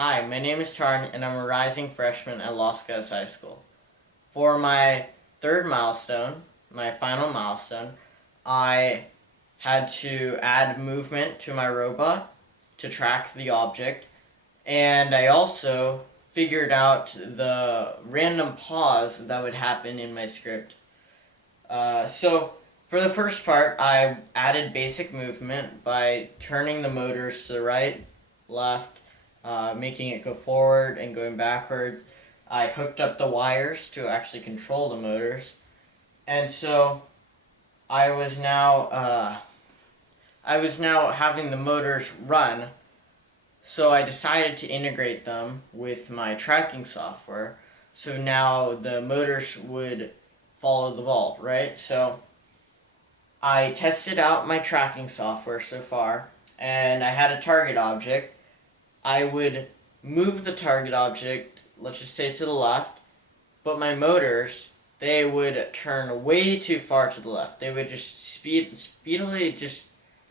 Hi, my name is Taren, and I'm a rising freshman at Los Gatos High School. For my third milestone, my final milestone, I had to add movement to my robot to track the object, and I also figured out the random pause that would happen in my script. So for the first part, I added basic movement by turning the motors to the right, left, making it go forward and going backwards. I hooked up the wires to actually control the motors, and so I was now having the motors run. So I decided to integrate them with my tracking software. So now the motors would follow the ball, right? So I tested out my tracking software so far, and I had a target object. I would move the target object, let's just say to the left, but my motors, they would turn way too far to the left. They would just speedily just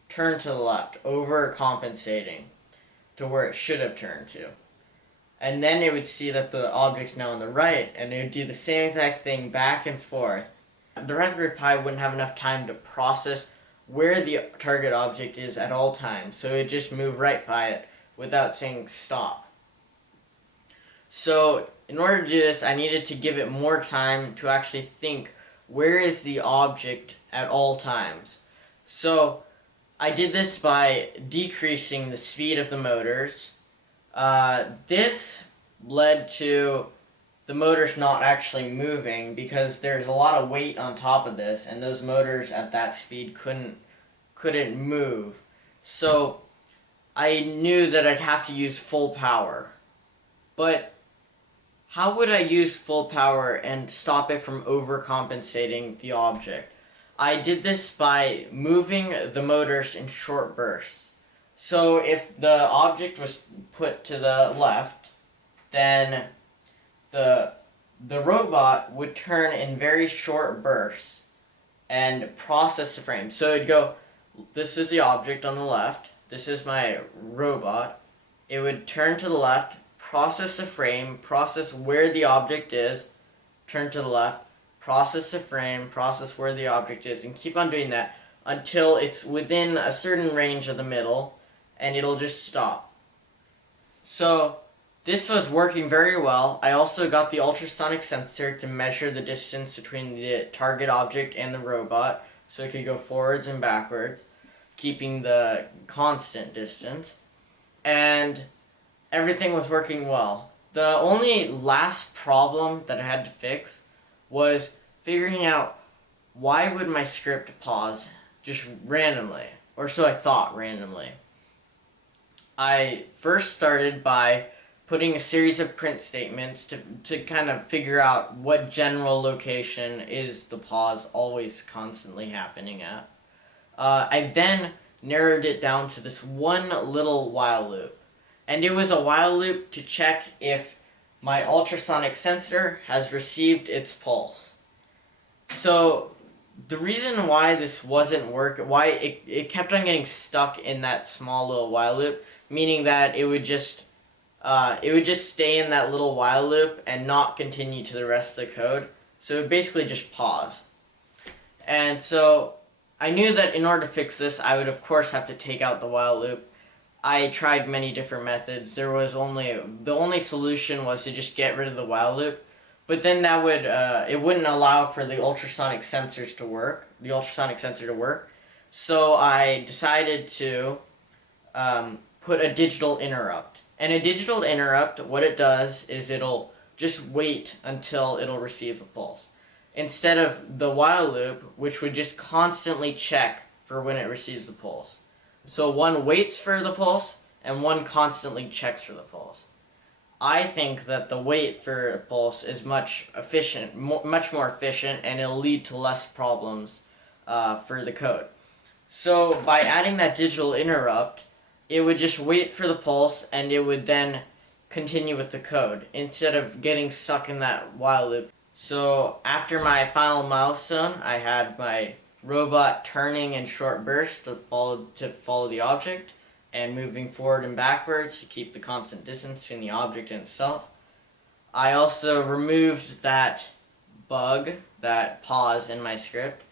turn to the left, overcompensating to where it should have turned to. And then it would see that the object's now on the right, and it would do the same exact thing back and forth. The Raspberry Pi wouldn't have enough time to process where the target object is at all times, so it would just move right by it without saying stop. So in order to do this, I needed to give it more time to actually think, where is the object at all times? So I did this by decreasing the speed of the motors. This led to the motors not actually moving because there's a lot of weight on top of this, and those motors at that speed couldn't move. So I knew that I'd have to use full power. But how would I use full power and stop it from overcompensating the object? I did this by moving the motors in short bursts. So if the object was put to the left, then the robot would turn in very short bursts and process the frame. So it'd go, this is the object on the left, this is my robot. It would turn to the left, process the frame, process where the object is, turn to the left, process the frame, process where the object is, and keep on doing that until it's within a certain range of the middle, and it'll just stop. So this was working very well. I also got the ultrasonic sensor to measure the distance between the target object and the robot, so it could go forwards and backwards, keeping the constant distance, and everything was working well. The only last problem that I had to fix was figuring out, why would my script pause just randomly, or so I thought randomly. I first started by putting a series of print statements to kind of figure out what general location is the pause always constantly happening at. I then narrowed it down to this one little while loop. And it was a while loop to check if my ultrasonic sensor has received its pulse. So the reason why this wasn't why it kept on getting stuck in that small little while loop, meaning that it would just stay in that little while loop and not continue to the rest of the code. So it would basically just pause. And so I knew that in order to fix this, I would of course have to take out the while loop. I tried many different methods. The only solution was to just get rid of the while loop, but then that would it wouldn't allow for the ultrasonic sensor to work. So I decided to put a digital interrupt. And a digital interrupt, what it does is it'll just wait until it'll receive a pulse, instead of the while loop, which would just constantly check for when it receives the pulse. So one waits for the pulse, and one constantly checks for the pulse. I think that the wait for a pulse is much more efficient, and it'll lead to less problems for the code. So by adding that digital interrupt, it would just wait for the pulse, and it would then continue with the code, instead of getting stuck in that while loop. So after my final milestone, I had my robot turning in short bursts to follow the object, and moving forward and backwards to keep the constant distance between the object and itself. I also removed that bug, that pause in my script.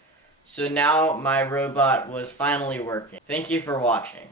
So now my robot was finally working. Thank you for watching.